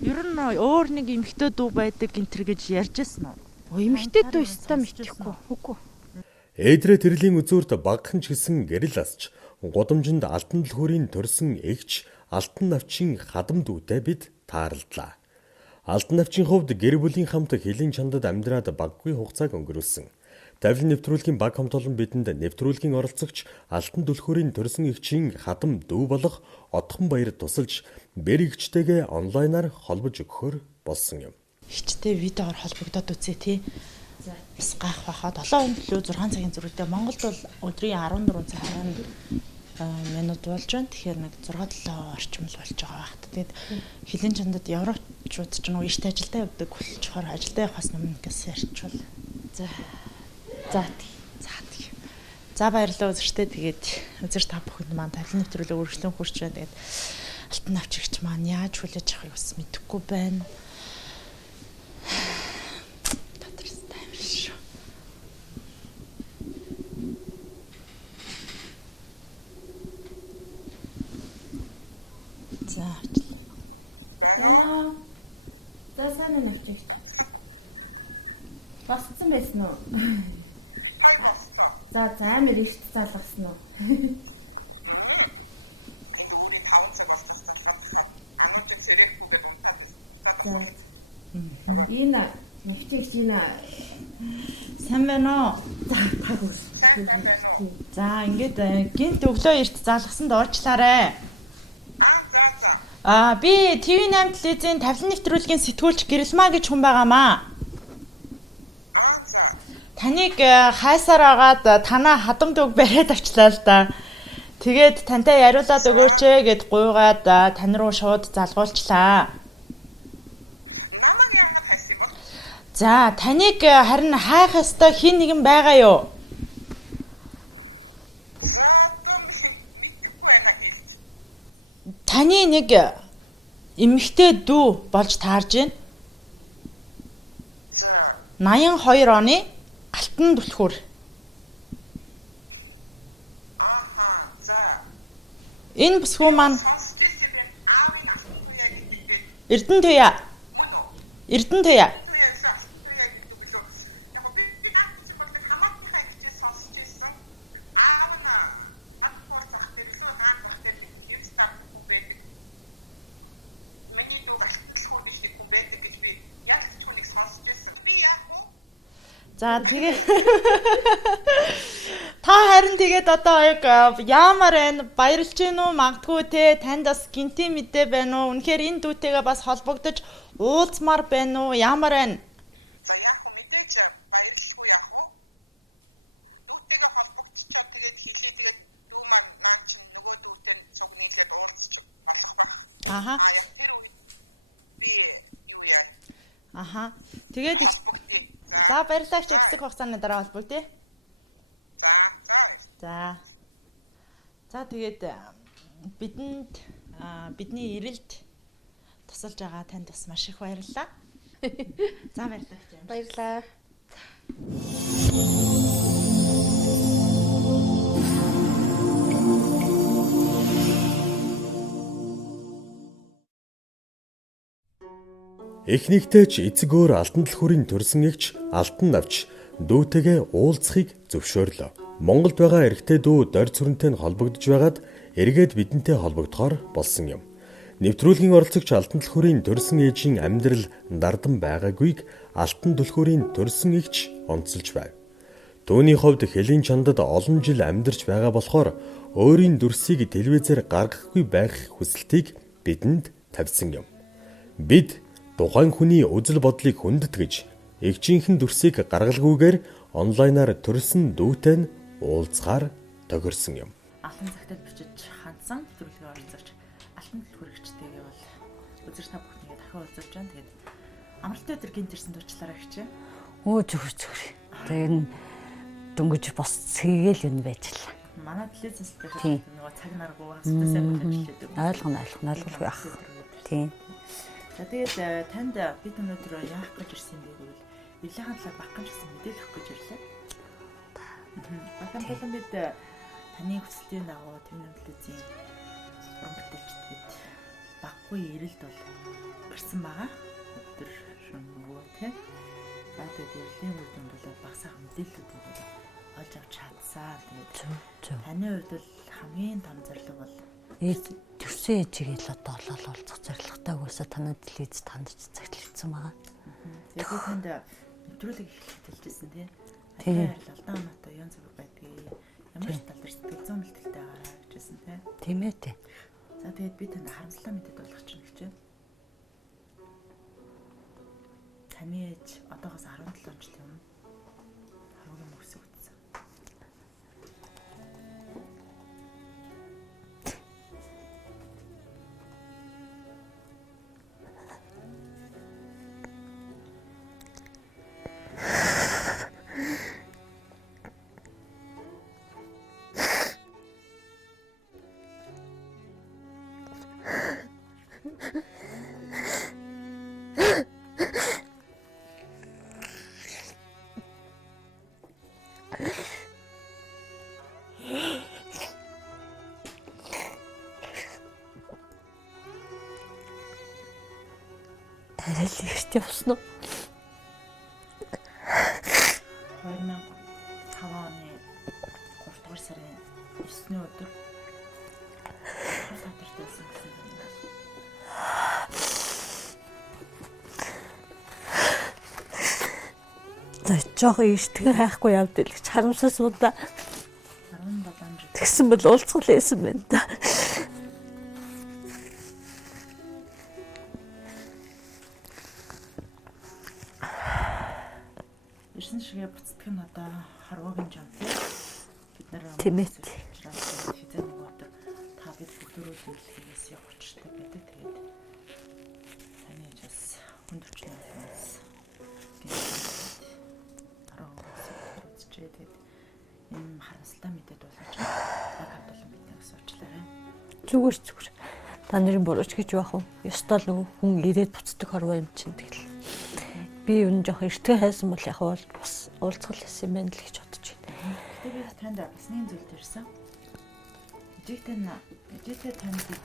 Ер нь өөр нэг эмэгтэй дүү байдаг гинтэр гэж ярьжсэн үү? Эмэгтэй дүү өстой мэдчихгүй. Үгүй. Ээдрээ тэрлийн үзүүрт багахан ч гэсэн гэрэл асч гудамжинд алтан дэлхүүрийн төрсөн эгч Алтан навчин хадам дүүтэй бид тааралдлаа. Алтан навчин хувьд гэр бүлийн хамт хилийн чандад амьдраад баггүй хугацааг өнгөрүүлсэн. Тавилан нэвтрүүлгийн баг хамт олон бидэнд нэвтрүүлгийн оролцогч Алтан дүлхүүрийн төрсөн эгчийн хадам дүү болох Одхон баяр тусалж бэрэгчтэйгээ онлайнаар холбож өгөхөөр болсон юм. Хичтэй видеоор холбогдоод үзье тий. Бас гайх байхад 7 өдөр 6 цагийн зөрүүтэй Монголд бол өдрийн 14 цагийн минут болж байна. Тэгэхээр нэг 6-7 орчим л болж байгаа багт. Тэгээд хилийн чандад европчууд ч нэг ийштэй ажилдаа явдаг болчоор ажилдаа явахаас өмнө гэсэн ярьчвал. За баярлалаа үзэртээ. Тэгээд үзэр та бүхэнд маань тавилан нэвтрүүлэг үргэлжлэн хүрч байна. Тэгээд алтан навчигч маань яаж хүлээж авахыг бас мэдэхгүй байна. Байна. За сайн навчигч. Босцсон байсан уу? Хай бослоо. За амар эрт залгасан уу? Энд өөрийн 5 цаг болж байгаа залгаад хахаар ануужин сэрэхгүйгээд унтаад асуулт. Энэ навчигч энэ сайн байна уу? за таг үс. Сайн байна уу? За ингээд гинт өглөө эрт залгасанд уучлаарай. За. Би TV8 телевизийн тавилан нэвтрүүлгийн сэтгүүлч Гэрэлмаа гэж хүн байгаамаа. За. Таныг хайсаар агаад танаа хадамд үг бариад авчлаа л да. Тэгээд тантай яриулаад өгөөч гэд гуйгаад тань руу шууд залгуулчлаа. Намаг яагаад хайсан юм бол? За, таныг харин хайх ёстой хин нэгэн байгаа юу? За, одоо мэдэхгүй байна хэлж. Таны нэг эмэгтэй дүү болж таарж байна. За. 82 оны алтан түлхүүр. За. Энэ бүсгүй маань сонсч ирсэн байна. Аавын алтан туяа гэдэг гээд. Эрдэнэ туяа. Мөн үү? Эрдэнэ туяа. Эрдэнэ туяа илүү алтан туяа гэдэг лөө. Яг би наад чинь бол нэг хамаатныхаа ихчээс сонсч ирсэн. Аав нь хадам туул зах дээр илүү хаан зах дээр нэг хэвс тавдаг хүн байдаг. Миний дүүг алтан дэлхүүр гэж нэг хүн байдаг гэж би ялцчгүй нэг сонсч ирсэн. Би яах вэ? За тэгээд та харин тэгээд одоо яг яамаар байна? Баярлж гин үү? Магадгүй те танд бас гинти мэдээ байна уу? Үнэхээр энэ дүүтэйгээ бас холбогдож уулзмаар байна уу? Яамаар байна? За яах вэ? Мэдээж баярлахгүй яах вэ? Дүүтэйгээ холбогдчихоо тэгээд хэлээ тэгээд дүү маань наан чинь нөгөө дүүтэй цуг нийлээд уулзчих болох байх. Яг тэр үед би юу яа? Тэгээд холбогдъё. За баярлалаа ч хэсэг хугацааны дараа холбогдъё. За. За тэгээд бидний ирэлд тусалж байгаа танд бас маш их баярлалаа. За баярлалаа. Баярлалаа. Эхнийхтэй ч эцэг өөр алтан дэлхүүрийн төрсөн эгч алтан навч дүүтэйгээ уулзахыг зөвшөөрлөө. Монголд байгаа эрэгтэй дүү дорь цүрэнтэй нь холбогдож байгаад эргээд бидэнтэй холбогдохоор болсон юм. Нэвтрүүлгийн оролцогч алтан дэлхүүрийн төрсөн ээжийн амьдрал дардан байгаагүйг алтан дэлхүүрийн төрсөн эгч онцолж байв. Түүний хувьд хэлийн чандад олон жил амьдарч байгаа болохоор өөрийн дүрсийг телевизээр гаргахгүй байх хүсэлтийг бидэнд тавьсан юм. Бид тухайн хүний үзэл бодлыг хүндэтгэж, эгчийнхэн дүрсийг гаргалгүйгээр онлайнаар төрсөн дүүтэй нь уулзахаар тохирсон юм. Алтан цагтад бичиж хандсан нэвтрүүлгийн оролцогч алтан дэлхүүрэгчтэйгээ бол үзэж та бүхнийгээ дахин уулзаж байна. Тэгээд амралтын өдөр гинт ирсэн дуучлаараа хичээ. Өө зөвхөн. Тэр дөнгөж бос цэгээл юм байж л. Манай телевизээс Тийм. нөгөө цаг наргуу хастай сайн ажилладаг. Ойлгох яах. Тийм. За тэгээд танд бид өнөөдөр яах гэж ирсэн бэ гэвэл нэлээхэн талаар багхан гэсэн мэдээлэл өгөх гэж ирлээ. Багхан болон бид таны хүсэлтийн дагуу Төвний телевизийн уран бүтээлчд бид баггүй ирэлд бол гарсан байгаа. Өдөр шөнө нөгөө тийм. За тэгээд ирлийн үеийн бол баг сайхан мэдээллүүд олж авч чадсаа. Тэгээд таны хувьд бол хамгийн том зорилго бол төрсөн ээжийг л одоо ололцох зорилготой угаасаа танад телевиз тандж цагтлагдсан байгаа. Тэгээд танд нэвтрүүлэг эхлэх хэлжсэн тийм. Тийм. Алдаа оноотой ян зүг байдгийг ямар ч тал дээр сэтгэл зүйн бэлтгэлтэй байгаа гэжсэн тийм. Тийм ээ тий. За тэгээд би танд харамслаа мэдээд болгох чинь гэж байна. Таны ээж одоогоос 17 жилийн өмнө харуугийн мөсөг утсан. Арай л ихтэй босноо. 2005 оны 3 дугаар сарын 9-ний өдөр хатартайсан гэсэн юм. За жоохон ихтгэн хайхгүй явдал гэж харамсаа суудаа. 17 жил. Тэгсэн бол уулзгал байсан байна да. Ирсэн шигээ буцдаг нь одоо харуугийн жам тийм. Бид нэр Тийм ээ. хизээ нэг өдөр та бид бүгдөө үйлчлэгээс явах учиртай байдаг. Тэгээд таны ээж бас хүнд өвчнөөс тэгээд энэ харамсалтай мэдээд болооч яг хадгалан биднээс уучлаарай. Зүгээр. Та нарын бурууч гэж байх уу? Ёстой л нөгөө хүн ирээд буцдаг хорвоо юм чинь тэгэл. Би юу нэг жоох эртгээ хайсан бол яг бас уулзгал хийсэн юм байна л гэж бодож байна. Тэгээд би танд бас нэг зүйл төрсөн. Ижигтэй танд бид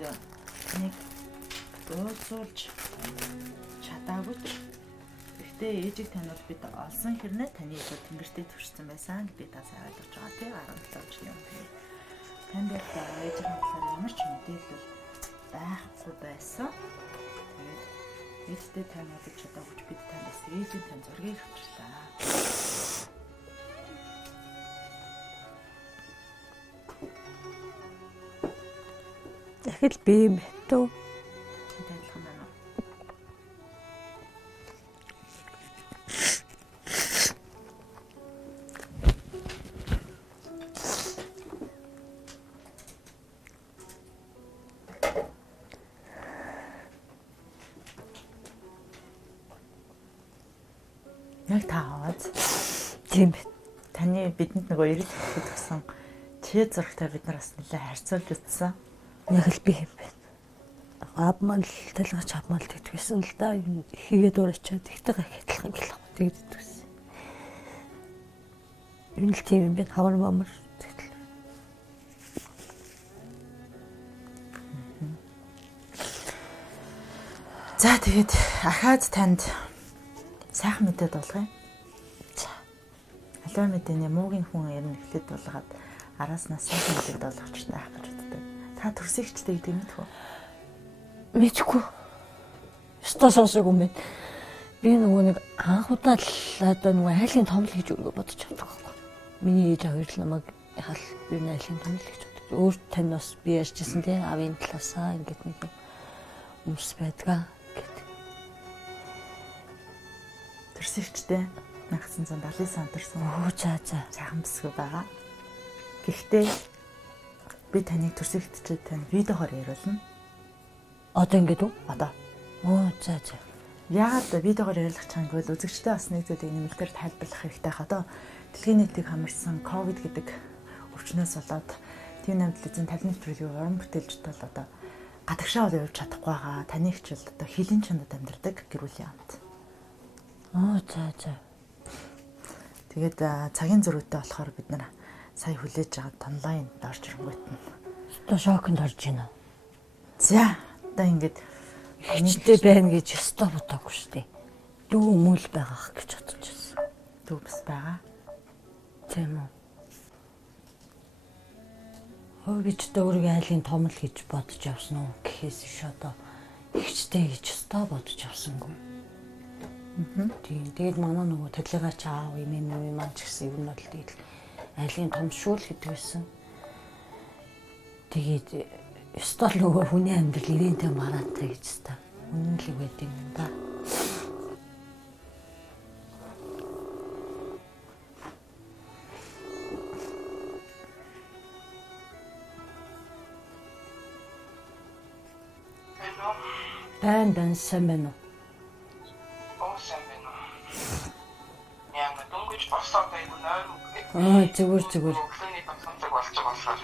нэг уулзуулж чадаагүй ч гэхдээ ээжийг таньд бид олсон хэрнээ таны ээж тэнгэртэй төрсэн байсан гэдгийг та сайн ойлгож байгаа тийм 17 жилийн өмнө. Танд ээжийн талаар ямар ч мэдээлэл байхгүй байсан. Тэгээд ээжтэй таньд чадаагүй ч бид танаас ээжийн тань зургийг авчлаа. Дахил би юм бэтүү. Адилхан байна. Яг таагаад Тийм бэ. таны бидэнд нөгөө ирэх хөт гэсэн чи зурагтай бид нар бас нэлээ харьцуулж үзсэн. Яг л би юм байна. Аабмал талгаж авмал тэгтгсэн л да. Хийгээд уурчаад ихтэй хэтлэх гэлэх тэгдэгсэн. Энэ л тийм юм байна. Хавар мамар тэгтэл. За тэгээд ахаад танд сайхан мэдээд болгоё. Алуу мэдээний муугийн хүн ер нь эхлээд болгоод араснаас сайхан мэдээд болгоч таах гэж боддог. Та төрсөгчтэй гэдэг юм уу? Мэдгүй. Өстөө сонсог юм байна. Би нөгөө нэг анхудаа л одоо нөгөө айлын томл гэж өгөө бодож чаддаг байхгүй. Миний ээж хоёр л намайг яхал юу айлын томл гэж боддог. Өөр тань бас би ярьжсэн тий авийн талаасаа ингээд нэг юмс байдгаа гэдэг. Төрсөгчтэй 1979 онд төрсөн. Оо за. Сайхан бүсгүй байгаа. Гэхдээ би таныг төрсөгчтэй тань видеогоор яриулна. Одоо ингээд үү? Одоо Оо за. Яагаад видеогоор ярилцах чам гэвэл үзэгчтэй бас нэг зүйлийг нэмэлтээр тайлбарлах хэрэгтэй хаа доо. Дэлхийн нийтийг хамарсан ковид гэдэг өвчнөөс болоод тийм намдлын талын нэвтрүүлгийн уран бүтээлчд бол одоо гадагшаа бол явж чадахгүй байгаа. Таны хичээл одоо хилийн чандад амьдардаг гэр бүлийн хамт. За. Тэгээд цагийн зөрүүтэй болохоор бид нар сая хүлээж байгаа онлайн орж ирэнгүүт нь одоо шокнд орж байна. За одоо ингээд Хичтэй байна гэж өстой бодоогүй шүү дээ. Дүү мөл байгаах гэж бодож байсан. Дүү бас байгаа. Тийм үү. Хөөжтэй өөрийгөө айлын том л гэж бодож явсан уу гэхээс иш одоо хичтэй гэж өстой бодож явсангүй. Тийм. Тэгээд манай нөгөө тэглэгээ чаав юм маань ч гэсэн юм бол тэгээд айлын том шүүл гэдэг байсан. Тэгээд ёстой л нөгөө хүний амьдрал ирэнтэй мараатай гэж та. Үнэн л үгээд юм да. Бэн сайн байна уу? Сайн байна уу? Яг дөнгөж босоод айгу нойр үг. Зүгээр. Өглөөний тасалдаг болж байгаа болохоор.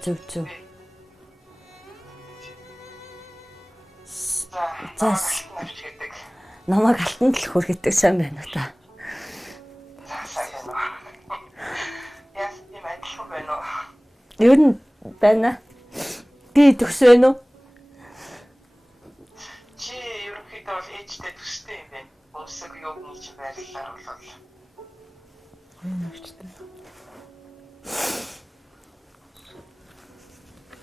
Зөв. За. Намайг алтан л хүргэдэг сайн байна уу та? Сайн байна. Яс юм адилхан байна уу? Ер нь байна. Би төгсөө нөө. Чи ерөнхийдөө бол ээжтэй төстэй юм байна. Өмсөг юу нэг ч байрлалаар болов.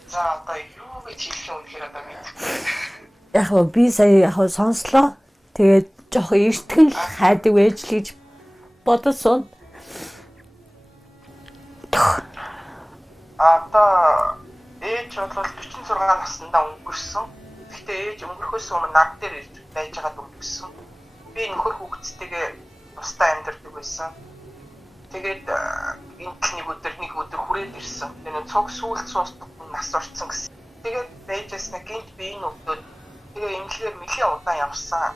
За одоо юу гэж хэлэх юм хэрэг одоо мэдэхгүй. Яг би сая сонслоо. Тэгээд жоох эртгэн хайдаг байж л гэж бодсон. Одоо ээж бол 46 наснда өнгөрсөн. Гэхдээ ээж өнгөрөхөөс өмнө над дээр ирж байж байгаад өнгөрсөн. Би нөхөр хүүхэдтэйгээ тусдаа амьдардаг байсан. Тэгээд нэг өдөр хүрээд ирсэн. Тэгээд цог сүүлд суустад нас орцсон гэсэн. Тэгээд байжээс нэг гинт би энэ өдөрт тэгээ эмнэлгээр нэлийн удаан явсан.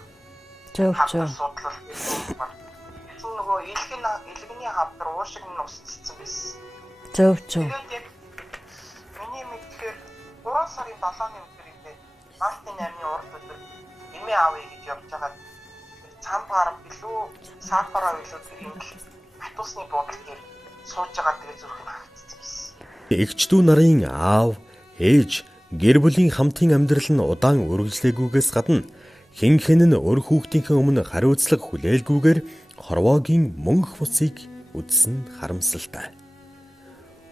Зөв. Судлал гэсэн нөгөө илгэний хавдар уушиг нь устцсан байсан. Зөв. Тэгээд миний мэдхээр 3 сарын 7-ны өдөр юм бэ. Мартын 8-ны урд өдөр эмээ аавъя гэж явж байгаа. Цампаар билүү, саарпараа билүү юм хатусны буудлын дээр сууж байгаа тэгээ зүрх нь хавцсан байсан. Эгчдүү нарын аав, ээж, гэр бүлийн хамтын амьдрал нь удаан үргэлжлээгүйгээс гадна хэн нь өр хүүхдийнхээ өмнө хариуцлага хүлээлгүйгээр хорвоогийн мөнх бусыг үдсэн харамсалтай.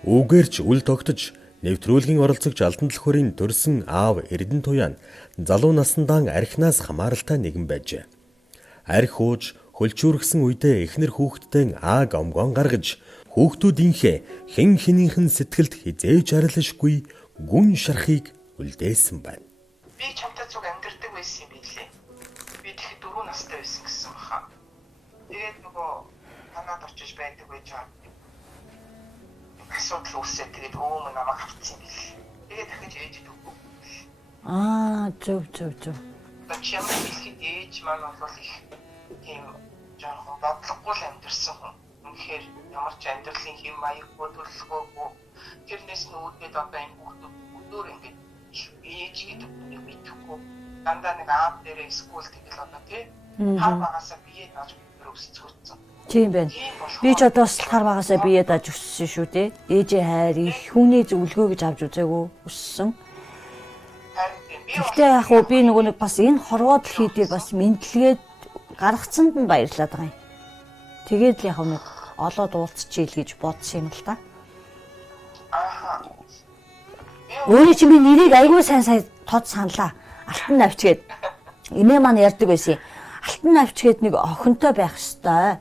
Үүгээр ч үл тогтож нэвтрүүлгийн оролцогч Алтан Түлхүүрийн төрсөн аав Эрдэнэ Туяа нь залуу насндаа архинаас хамааралтай нэгэн байжээ. Арх ууж хөлчүүргсэн үедээ эхнэр хүүхдтэй ааг омгон гаргаж хүүхдүүдийнхээ хэнийхэн сэтгэлд хизээж арилшгүй гүн шарахыг үлдээсэн байна. Би чамтай зүг амьдэрдэг байсан юм билээ. Би тэгэхэд 4 настай байсан гэсэн баха. Тэгээд нөгөө танаад очиж байдаг байж байгаа. Асуудал үүсээ тэгээд өөмө намайг авчихсан юм билээ. Тэгээд дахиж ээжэд өгөө. Зөв. Чамд хэлэхэд ээж маань бол их тийм жоохон бодлогогүй л амьдэрсэн хүн. Үнэхээр ямар ч амьдралын хэм маяггүй төлөвлөгөөгүй. Тэрнээс нь үүдээд одоо энэ хүүхдүүд өдөр ингэж ээж гэдэг үнийг мэдхгүй. Дандаа нэг аав дээрээ скул тэгэл одоо тий хар багасаа бие тааж өсцгөөцсөн. Тийм байна. Би ч одоо бас хар багасаа бие тааж өссөн шүү дээ. Ээжээ хайр их хүний зөвлөгөө гэж авч үзээгүй өссөн. Гэхдээ яг уу би нөгөө нэг бас энэ хорвоо дэлхий дээр бас мэдлэгээд гаргацсанд нь баярлаад байгаа юм. Тэгээд л яг нэг олоод уулзчихъя гэж бодсон юм л та. Өөрөө чи би нэрийг айгүй сайн тод саналаа. Алтан навч гээд эмээ маань ярьдаг байсан. Алтан навч гээд нэг охинтой байх ёстой.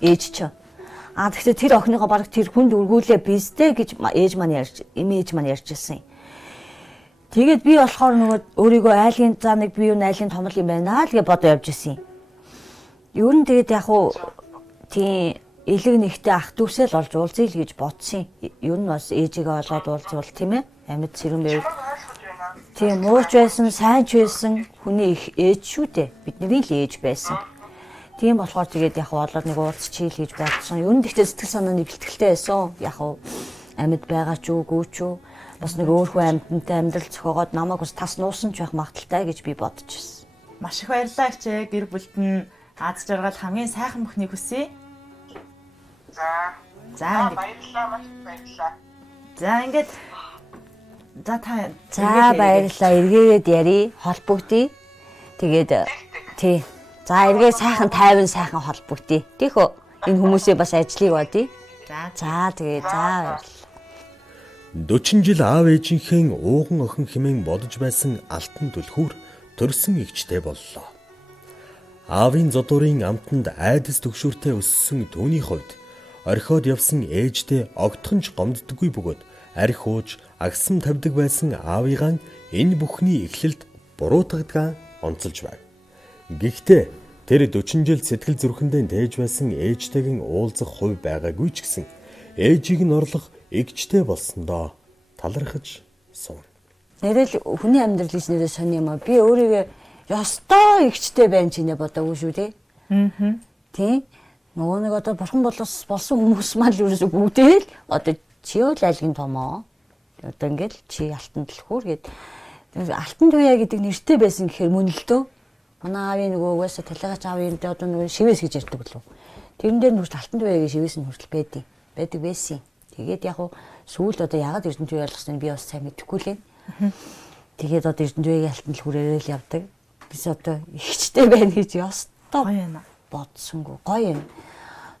Ээж ч. Тэгэхдээ тэр охиныгоо баг тэр хүнд өргүүлээ бистэй гэж ээж маань эмээж маань ярьж ирсэн. Тэгээд би болохоор нөгөө өөрийгөө айлын нэг би юу айлын томол юм байна л гэж бодоо явж ирсэн. Ер нь тэгээд яг уу тийм элэг нэгтэй ах дүүсээ л олж уулзъя л гэж бодсон. Ер нь бас ээжигээ олоод уулзвал тийм ээ. Амьд сэрэн байв. Тийм мууч байсан, сайн ч байсан хүний их ээж шүү дээ. Бидний л ээж байсан. Тийм болохоор тэгээд яг болоод нэг уулзчихъя л гэж бодсон. Ер нь тэгтээ сэтгэл санааны бэлтгэлтэй байсан. Яг амьд байгаа ч үгүй ч үү. Бас нэг өөрхөн амьтантай амьдрал зохиогоод намайг бас тас нуусан ч байх магадaltaй гэж би бодож байсан. Маш их баярлалаа хичээ. Гэр бүлд нь аз жаргал хамгийн сайхан бүхнийг хүсье. За баярлалаа, маш баярлалаа. За ингээд За баярлалаа. Эргээгээд ярий, холбогдъё. Тэгээд тий. За эргээ сайхан тайван сайхан холбогдъё. Тийхөө энэ хүмүүсээ бас ажлыг бодъё. За тэгээ за баярлалаа. 40 жил аав ээжийнхээ ууган охин хэмээн бодож байсан алтан түлхүүр төрсөн эгчтэй боллоо. Аавын зодуурын амтанд айдас төгшүүртэй өссөн түүний хувьд орхиод явсан ээжтэй огтхонч гомддоггүй бөгөөд арх ууж агсам тавьдаг байсан аавыгаан энэ бүхний эхлэлд буруутгадгаа онцолж байв. Гэхдээ тэр 40 жил сэтгэл зүрхэндээ тээж байсан ээжтэйгэн уулзах хувь байгаагүй ч гэсэн ээжийг нь орлох эгчтэй болсондоо талархаж суун. Нэрэл хүний амьдрал гэж нэрээ сони юм аа. Би өөрийгөө ёстой эгчтэй байна ч нэ бодоогүй шүү дээ. Тий. Нөгөө нэг одоо бурхан болсон хүмүүс мал ерөөсөө бүгдээ л одоо чи юу л айлгийн томоо. Одоо ингээл чи алтан түлхүүр гээд алтан туяа гэдэг нэртэй байсан гэхээр мөн л дөө. Манай аавын нөгөө угаасаа талигач аавын дээр одоо нөгөө шивээс гэж ярьдаг лөө. Тэрэн дээр нүртэл алтан туяагийн шивээс нь хүртэл байдаг байсан. Тэгээд яг сүүлд одоо ягаад Эрдэнэтуяа ялгсныг би бас сайн мэдэхгүй лээ. Тэгээд одоо Эрдэнэтуяагийн алтан түлхүүрээр л явдаг. Бис одоо ихчтэй байна гэж ёстой гоё юм бодсонгүй гоё юм.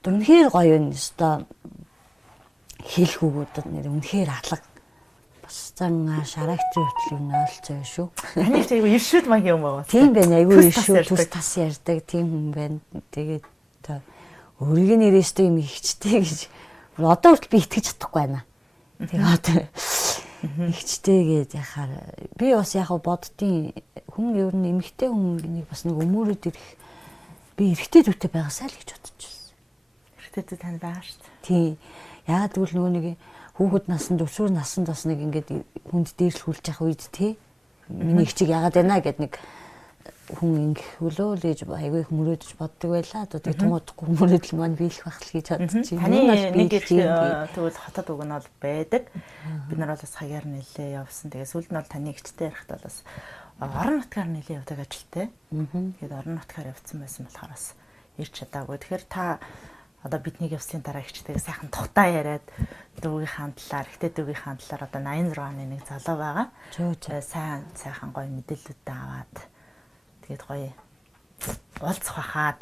Үнэхээр гоё юм ёстой хэлэх үгүүд нэр үнэхээр алга. Бас зан шарагтрын хөтөл юм ойлцоо шүү. Таны ч айгүй иршүүд маягийн юм байгаа. Тийм байна. Айгүй иршүүд тус тас ярьдаг тийм хүн байна. Тэгээд өөрийн нэрээстэй юм ихчтэй гэж одоо хүртэл би итгэж чадахгүй байна. Тэгээд ихчтэй гэж яхаар би бас яг боддtiin хүн ер нь эмэгтэй хүнийг бас нэг өмөрөд ирэх би эрэгтэй дүүтэй байгаасаа л гэж бодож байсан. Эрэгтэй тань байгаа шүү дээ. Тийм. Яагаад гэвэл нөгөө нэг хүүхэд насанд өсвөр насанд бас нэг ингээд хүнд дээрлэхүүлж явах үед тий миний ихчиг яагаад байна гэд нэг хүн ингэх өлөө л гэж айгүй их мөрөөдөж боддог байлаа. Одоо тэг томоодохгүй мөрөөдөл маань биелэх байх л гэж бодож байна. Таны нэг тэгвэл хотод үг нь бол байдаг. Бид нар бол бас хаяар нэлээ явсан. Тэгээ сүүлд нь бол таны ихчтэй ярихтаа бас орон нутгаар нэлээ явдаг ажилтай. Тэгээд орон нутгаар явцсан байсан болохоор бас ирч чадаагүй. Тэгэхээр та одоо бидний явсны дараа ихчтэйгээ сайхан тухтаа яриад дүүгийнхаа талаар, ихтэй дүүгийнхаа талаар одоо 86 оны нэг залуу байгаа. Сайхан гоё мэдээлэлүүдээ аваад тэгээд гоё уулзах баха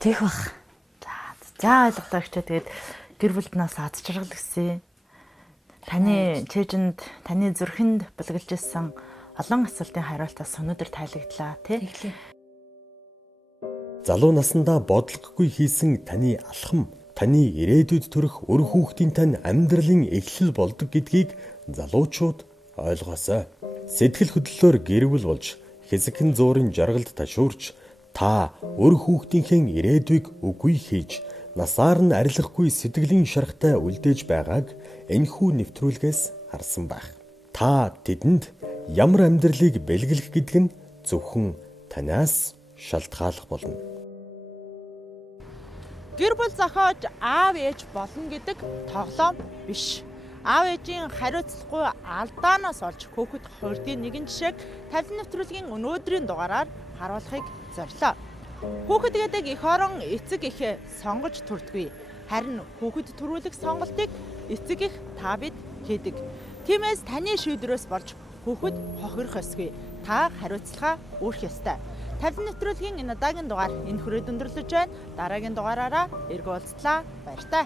тийх бах. За ойлголоо ихтэй тэгээд гэр бүлд нас аз жаргал гисэн. Таны чэжинд таны зүрхэнд бүлгэлж ирсэн олон асуултын хариултаас өнөөдөр тайлагдлаа тий. Залуу наснда бодлогогүй хийсэн таны алхам, таны ирээдүйд төрөх өр хүүхдийн тань амьдралын эхлэл болдог гэдгийг залуучууд ойлгоосой. Сэтгэл хөдлөлөөр гэр бүл болж хэсэгэн зуурын жаргалд ташуурч та өр хүүхдийнхээ ирээдүйг үгүй хийж насаар нь арилахгүй сэтгэлийн шаргатай үлдээж байгааг энэхүү нэвтрүүлгээс харсан байх. Та тэдэнд ямар амьдралыг бэлгэлэх гэдэг нь зөвхөн танаас шалтгааллах болно. Гэр бүл зохиож аав ээж болно гэдэг тоглоом биш. Аав ээжийн хариуцлагагүй алдааноос олж хүүхэд хордгийн нэгэн жишээг тавилан нэвтрүүлгийн өнөөдрийн дугаараар харуулахыг зорилоо. Хүүхэд гэдэг эх орон эцэг эхээ сонгож төрдөггүй. Харин хүүхэд төрүүлэх сонголтыг эцэг эх та бид хийдэг. Тиймээс таны шийдвэрээс болж хүүхэд хохирох ёсгүй. Та хариуцлага өөрөх ёстой. Тавилан нэвтрүүлгийн энэ удаагийн дугаар энэ хүрээд өндөрлөж байна. Дараагийн дугаараараа эргүүлцлаа. Баяр таа.